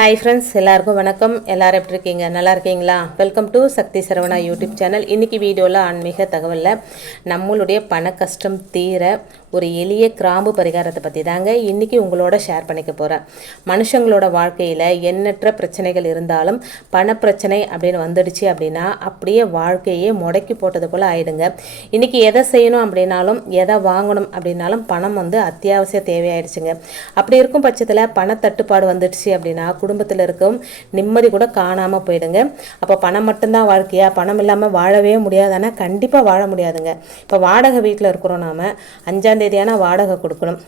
Hi friends, எல்லாருக்கும் வணக்கம். எல்லோரும் எப்படி இருக்கீங்க? நல்லா இருக்கீங்களா? Welcome to Sakthi Saravana YouTube channel. இன்றைக்கி வீடியோவில் ஆன்மீக தகவலில் நம்மளுடைய பண கஷ்டம் தீர ஒரு எளிய கிராம்பு பரிகாரத்தை பற்றி தாங்க இன்றைக்கி உங்களோட ஷேர் பண்ணிக்க போகிறேன். மனுஷங்களோட வாழ்க்கையில் எண்ணற்ற பிரச்சனைகள் இருந்தாலும் பணப்பிரச்சனை அப்படின்னு வந்துடுச்சு அப்படின்னா அப்படியே வாழ்க்கையே முடக்கி போட்டது போல் ஆயிடுங்க. இன்றைக்கி எதை செய்யணும் அப்படின்னாலும் எதை வாங்கணும் அப்படின்னாலும் பணம் அத்தியாவசிய தேவையாயிடுச்சுங்க. அப்படி இருக்கும் பட்சத்தில் பணத்தட்டுப்பாடு வந்துடுச்சு அப்படின்னா குடும்பத்தில் இருக்கும் நிம்மதி கூட காணாமல் போயிடுங்க. அப்போ பணம் மட்டும்தான் வாழ்க்கையா? பணம் இல்லாமல் வாழவே முடியாதுன்னா கண்டிப்பாக வாழ முடியாதுங்க. இப்போ வாடகை வீட்டில் இருக்கிறோம், நாம் 5ஆம் தேதியான வாடகை கொடுக்கணும்.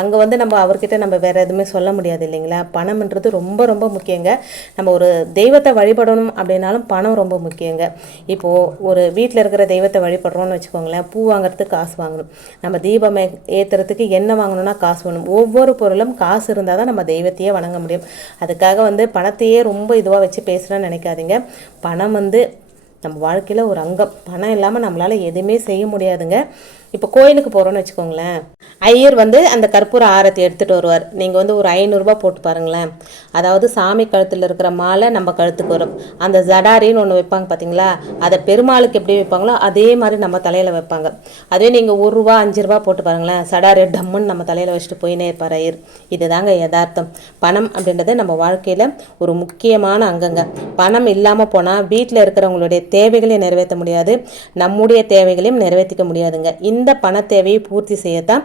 அங்கே நம்ம அவர்கிட்ட நம்ம வேறு எதுவுமே சொல்ல முடியாது இல்லைங்களா? பணம்ன்றது ரொம்ப ரொம்ப முக்கியங்க. நம்ம ஒரு தெய்வத்தை வழிபடணும் அப்படின்னாலும் பணம் ரொம்ப முக்கியங்க. இப்போது ஒரு வீட்டில் இருக்கிற தெய்வத்தை வழிபடுறோன்னு வச்சுக்கோங்களேன், பூ வாங்குறதுக்கு காசு வாங்கணும், நம்ம தீபம் ஏற்றுறதுக்கு எண்ணெய் வாங்கணும்னா காசு வேணும். ஒவ்வொரு பொருளும் காசு இருந்தால் தான் நம்ம தெய்வத்தையே வணங்க முடியும். அதுக்காக பணத்தையே ரொம்ப இதுவாக வச்சு பேசுகிறேன்னு நினைக்காதீங்க. பணம் நம்ம வாழ்க்கையில் ஒரு அங்கம். பணம் இல்லாமல் நம்மளால் எதுவுமே செய்ய முடியாதுங்க. இப்போ கோயிலுக்கு போகிறோன்னு வச்சுக்கோங்களேன், ஐயர் அந்த கற்பூர ஆரத்தி எடுத்துகிட்டு வருவார். நீங்கள் ஒரு 500 ரூபா போட்டு பாருங்களேன். அதாவது சாமி கழுத்தில் இருக்கிற மாலை நம்ம கழுத்துக்கு வரும். அந்த ஜடாரின்னு ஒன்று வைப்பாங்க பார்த்தீங்களா, அதை பெருமாளுக்கு எப்படி வைப்பாங்களோ அதே மாதிரி நம்ம தலையில் வைப்பாங்க. அதுவே நீங்கள் 1 ரூபா 5 ரூபா போட்டு பாருங்களேன், சடாரி டம்முன்னு நம்ம தலையில் வச்சுட்டு போயினே இருப்பார் ஐயர். இதுதாங்க யதார்த்தம். பணம் அப்படின்றது நம்ம வாழ்க்கையில் ஒரு முக்கியமான அங்கங்க. பணம் இல்லாமல் போனால் வீட்டில் இருக்கிறவங்களுடைய தேவைகளையும் நிறைவேற்ற முடியாது, நம்முடைய தேவைகளையும் நிறைவேற்றிக்க முடியாதுங்க. இந்த பண தேவையை பூர்த்தி செய்யத்தான்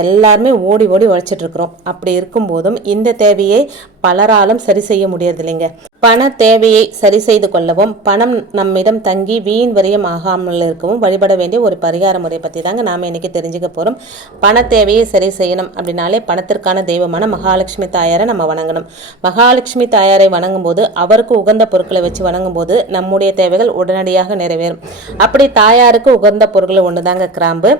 எல்லாருமே ஓடி ஓடி உழைச்சிட்டு இருக்கிறோம். அப்படி இருக்கும்போதும் இந்த தேவையை பலராலும் சரி செய்ய முடியாது இல்லைங்க. பண தேவையை சரி செய்து கொள்ளவும் பணம் நம்மிடம் தங்கி வீண் வரியம் ஆகாமல் இருக்கவும் வழிபட வேண்டிய ஒரு பரிகார முறை பற்றி தாங்க நாம் இன்னைக்கு தெரிஞ்சுக்க போகிறோம். பண தேவையை சரி செய்யணும் அப்படின்னாலே பணத்திற்கான தெய்வமான மகாலட்சுமி தாயாரை நம்ம வணங்கணும். மகாலட்சுமி தாயாரை வணங்கும் போது அவருக்கு உகந்த பொருட்களை வச்சு வணங்கும் போது நம்முடைய தேவைகள் உடனடியாக நிறைவேறும். அப்படி தாயாருக்கு உகந்த பொருட்கள் ஒன்று தாங்க கிராம்பு.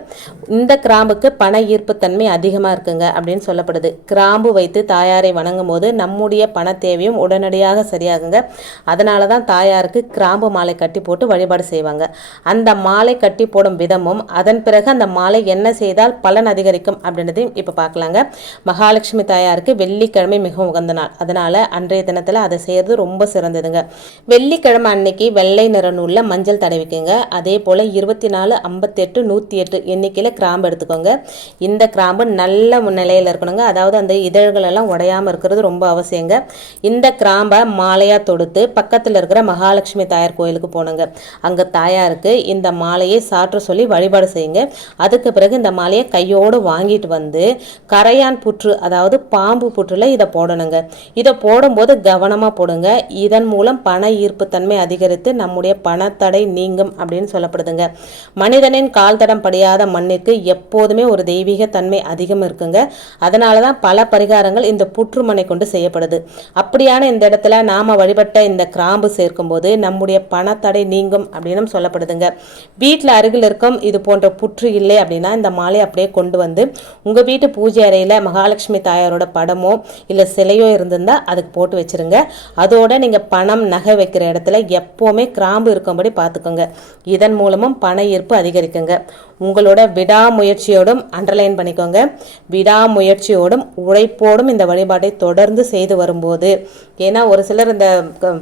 இந்த கிராம்புக்கு பண ஈர்ப்பு தன்மை அதிகமாக இருக்குங்க அப்படின்னு சொல்லப்படுது. கிராம்பு வைத்து தாயாரை வணங்கும் போது நம்முடைய பண தேவையும் உடனடியாக சரியாகுங்க. அதனால தான் தாயாருக்கு கிராம்பு மாலை கட்டி போட்டு வழிபாடு செய்வாங்க. அந்த மாலை கட்டி போடும் விதமும் அதன் பிறகு அந்த மாலை என்ன செய்தால் பலன் அதிகரிக்கும் அப்படின்றதையும் இப்போ பார்க்கலாங்க. மகாலட்சுமி தாயாருக்கு வெள்ளிக்கிழமை மிகவும் உகந்த நாள். அதனால அன்றைய தினத்தில் அதை செய்யறது ரொம்ப சிறந்ததுங்க. வெள்ளிக்கிழமை அன்னைக்கு வெள்ளை நிற நூல்ல மஞ்சள் தடவிக்குங்க. அதே போல 24, 58, 108 எண்ணிக்கையில் கிராம்பு எடுத்துக்கோங்க. இந்த கிராம்பு நல்ல நிலையில் இருக்கணுங்க. அதாவது அந்த இதழ்கள் எல்லாம் உடையாம இருக்கிறது ரொம்ப அவசியங்க. இந்த கிராம்பை மாலையா தொடுத்து பக்கத்தில் இருக்கிற மகாலட்சுமி தாயார் கோயிலுக்கு போனுங்க. அங்க தாயாருக்கு இந்த மாலையை சாற்ற சொல்லி வழிபாடு செய்யுங்க. அதுக்கு பிறகு இந்த மாலையை கையோடு வாங்கிட்டு கரையான் புற்று, அதாவது பாம்பு புற்றுல இதை போடணுங்க. இதை போடும்போது கவனமா போடுங்க. இதன் மூலம் பண ஈர்ப்பு தன்மை அதிகரித்து நம்முடைய பணத்தடை நீங்கும் அப்படின்னு சொல்லப்படுதுங்க. மனிதனின் கால் தடம் படியாத மண்ணிற்கு எப்போதுமே ஒரு தெய்வீக தன்மை அதிகம் இருக்குங்க. அதனாலதான் பல பரிகாரங்கள் இந்த புற்றுமனை கொண்டு செய்யப்படுது. அப்படியான இந்த இடத்துல நாம வழிபட்ட இந்த கிராம்பு சேர்க்கும் போது நம்முடைய பணத்தடை நீங்கும் அப்படின்னு சொல்லப்படுதுங்க. வீட்டில் அருகில் இருக்கும் இது போன்ற புற்று இல்லை அப்படின்னா இந்த மாலை அப்படியே கொண்டு உங்க வீட்டு பூஜை அறையில மகாலட்சுமி தாயாரோட படமோ இல்ல சிலையோ இருந்திருந்தா அதுக்கு போட்டு வச்சிருங்க. அதோட நீங்க பணம் நகை வைக்கிற இடத்துல எப்பவுமே கிராம்பு இருக்கும்படி பார்த்துக்கோங்க. இதன் மூலமும் பண ஈர்ப்பு அதிகரிக்குங்க. உங்களோட விடாமுயற்சியோடும் அண்டர்லைன் பண்ணிக்கோங்க, விடாமுயற்சியோடும் உழைப்போடும் இந்த வழிபாட்டை தொடர்ந்து செய்து வரும்போது, ஏன்னா ஒரு சிலர் இந்த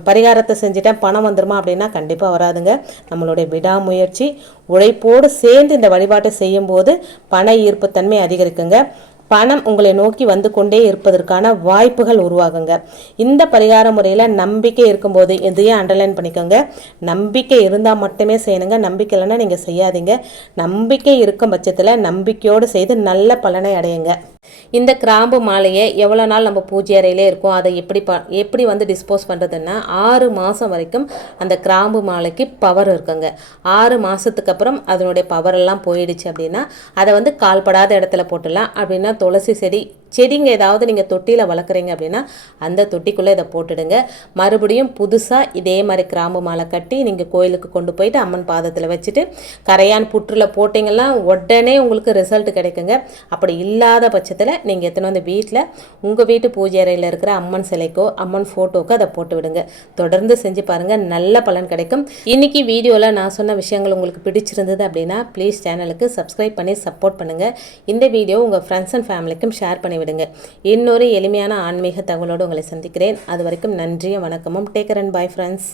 பரிகாரத்தை செஞ்சுட்டேன் பணம் வந்துருமா அப்படின்னா கண்டிப்பாக வராதுங்க. நம்மளுடைய விடாமுயற்சி உழைப்போடு சேர்ந்து இந்த வழிபாட்டை செய்யும் போது பண ஈர்ப்பு தன்மை அதிகரிக்குங்க. பணம் உங்களை நோக்கி வந்து கொண்டே இருப்பதற்கான வாய்ப்புகள் உருவாகுங்க. இந்த பரிகார முறையில் நம்பிக்கை இருக்கும்போது எதையும் அண்டர்லைன் பண்ணிக்கோங்க. நம்பிக்கை இருந்தால் மட்டுமே செய்யணுங்க. நம்பிக்கை இல்லைன்னா நீங்கள் செய்யாதீங்க. நம்பிக்கை இருக்கும் பட்சத்தில் நம்பிக்கையோடு செய்து நல்ல பலனை அடையுங்க. இந்த கிராம்பு மாலையை எவ்வளோ நாள் நம்ம பூஜை அறையிலே இருக்கும், அதை எப்படி டிஸ்போஸ் பண்ணுறதுன்னா 6 மாதம் வரைக்கும் அந்த கிராம்பு மாலைக்கு பவர் இருக்குங்க. 6 மாதத்துக்கு அப்புறம் அதனுடைய பவர் எல்லாம் போயிடுச்சு அப்படின்னா அதை கால்படாத இடத்துல போட்டுடலாம். அப்படின்னா துளசி செடிங்க ஏதாவது நீங்கள் தொட்டியில் வளர்க்குறீங்க அப்படின்னா அந்த தொட்டிக்குள்ளே இதை போட்டுடுங்க. மறுபடியும் புதுசாக இதே மாதிரி கிராம்பு மாலை கட்டி நீங்கள் கோயிலுக்கு கொண்டு போயிட்டு அம்மன் பாதத்தில் வச்சுட்டு கரையான் புற்றில் போட்டிங்கன்னா உடனே உங்களுக்கு ரிசல்ட் கிடைக்குங்க. அப்படி இல்லாத பட்சத்தில் நீங்கள் எத்தனை வீட்டில் உங்கள் வீட்டு பூஜை அறையில் இருக்கிற அம்மன் சிலைக்கோ அம்மன் ஃபோட்டோக்கோ அதை போட்டு விடுங்க. தொடர்ந்து செஞ்சு பாருங்கள், நல்ல பலன் கிடைக்கும். இன்னைக்கு வீடியோவில் நான் சொன்ன விஷயங்கள் உங்களுக்கு பிடிச்சிருந்தது அப்படின்னா ப்ளீஸ் சேனலுக்கு சப்ஸ்கிரைப் பண்ணி சப்போர்ட் பண்ணுங்கள். இந்த வீடியோ உங்கள் ஃப்ரெண்ட்ஸ் அண்ட் ஃபேமிலிக்கும் ஷேர் பண்ணி விடுங்க. இன்னொரு எளிமையான ஆன்மீக தகவலோடு உங்களை சந்திக்கிறேன். அது வரைக்கும் நன்றியும் வணக்கமும். Take care and bye friends.